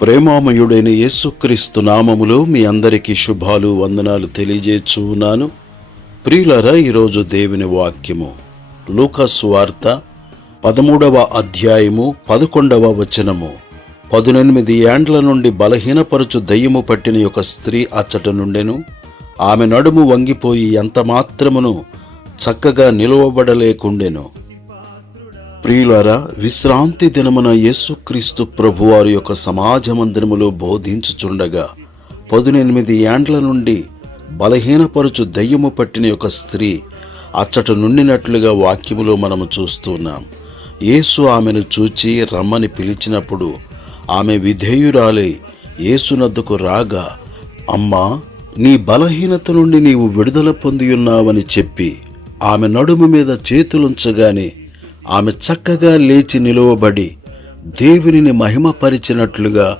ప్రేమామయుడైన యేసుక్రీస్తు నామములో మీ అందరికీ శుభాలు వందనాలు తెలియజేచున్నాను. ప్రియులరా ఈరోజు దేవుని వాక్యము లూకస్ వార్త పదమూడవ అధ్యాయము పదకొండవ వచనము. పదునెనిమిది ఏండ్ల నుండి బలహీనపరచు దయ్యము పట్టిన ఒక స్త్రీ అచ్చట నుండెను. ఆమె నడుము వంగిపోయి ఎంత మాత్రమును చక్కగా నిలువబడలేకుండెను. ప్రియులారా విశ్రాంతి దినమున యేసుక్రీస్తు ప్రభువారి యొక్క సమాజ మందిరములో బోధించుచుండగా పదునెనిమిది ఏండ్ల నుండి బలహీనపరుచు దయ్యము పట్టిన యొక్క స్త్రీ అచ్చట నుండినట్లుగా వాక్యములో మనము చూస్తున్నాం యేసు ఆమెను చూచి రమ్మని పిలిచినప్పుడు ఆమె విధేయురాలై యేసునద్దకు రాగా అమ్మా నీ బలహీనత నుండి నీవు విడుదల పొందియున్నావని చెప్పి ఆమె నడుము మీద చేతులుంచగానే ఆమె చక్కగా లేచి నిలువబడి దేవునిని మహిమపరిచినట్లుగా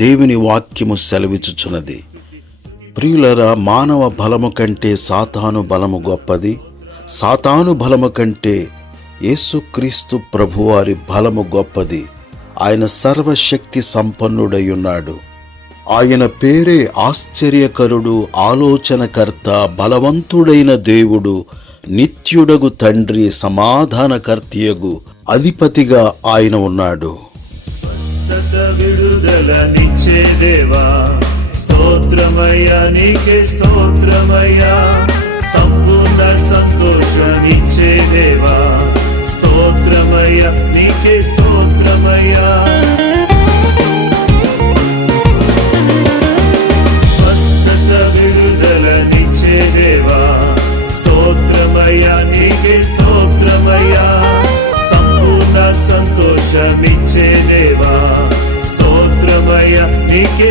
దేవుని వాక్యము సెలవిచ్చుచున్నది. ప్రియులరా మానవ బలము కంటే సాతాను బలము గొప్పది. సాతాను బలము కంటే యేసుక్రీస్తు ప్రభువారి బలము గొప్పది. ఆయన సర్వశక్తి సంపన్నుడై ఉన్నాడు ఆయన పేరే ఆశ్చర్యకరుడు ఆలోచనకర్త బలవంతుడైన దేవుడు నిత్యుడగు తండ్రి సమాధానకర్తయగు అధిపతిగా ఆయన ఉన్నాడు. స్వస్థత నిచ్చే దేవా స్తోత్రమయ్యా నీకే స్తోత్రమయ్యా. సంపూర్ణ దేవా స్తోత్రమయ్యా నీకే నీకే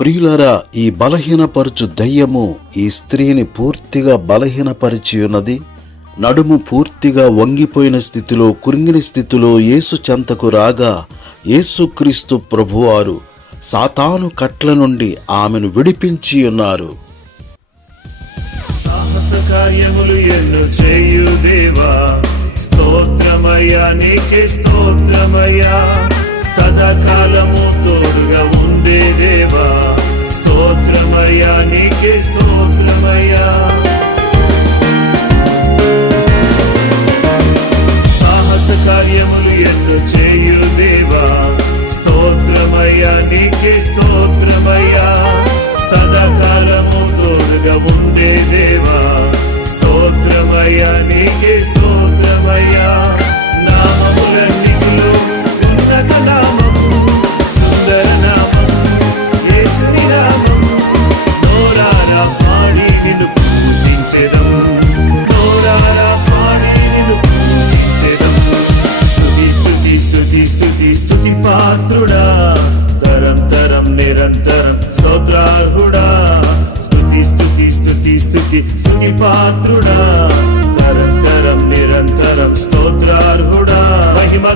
ప్రియులరా ఈ బలహీనపరచు దయ్యము ఈ స్త్రీని పూర్తిగా బలహీనపరిచి ఉన్నది నడుము పూర్తిగా వంగిపోయిన స్థితిలో కురింగిన స్థితిలో యేసు చెంతకు రాగా యేసుక్రీస్తు ప్రభువారు సాతాను కట్ల నుండి ఆమెను విడిపించి ఉన్నారు కార్యములు ఎన్ను చేయు దేవా స్తోత్రమయ్యా నీకే స్తోత్రమయ్యా. పూజించెదం నోరారా పాడి పూజించెదం. స్తుతి స్తుతి స్తుతి స్తుతి స్తుతి పాత్రుడా. తరం తరం నిరంతరం స్తోత్రార్హుడా. స్తుతి స్తుతి స్తుతి స్తుతి స్తుతి పాత్రుడా. తరం తరం నిరంతరం స్తోత్రార్హుడా. మహిమ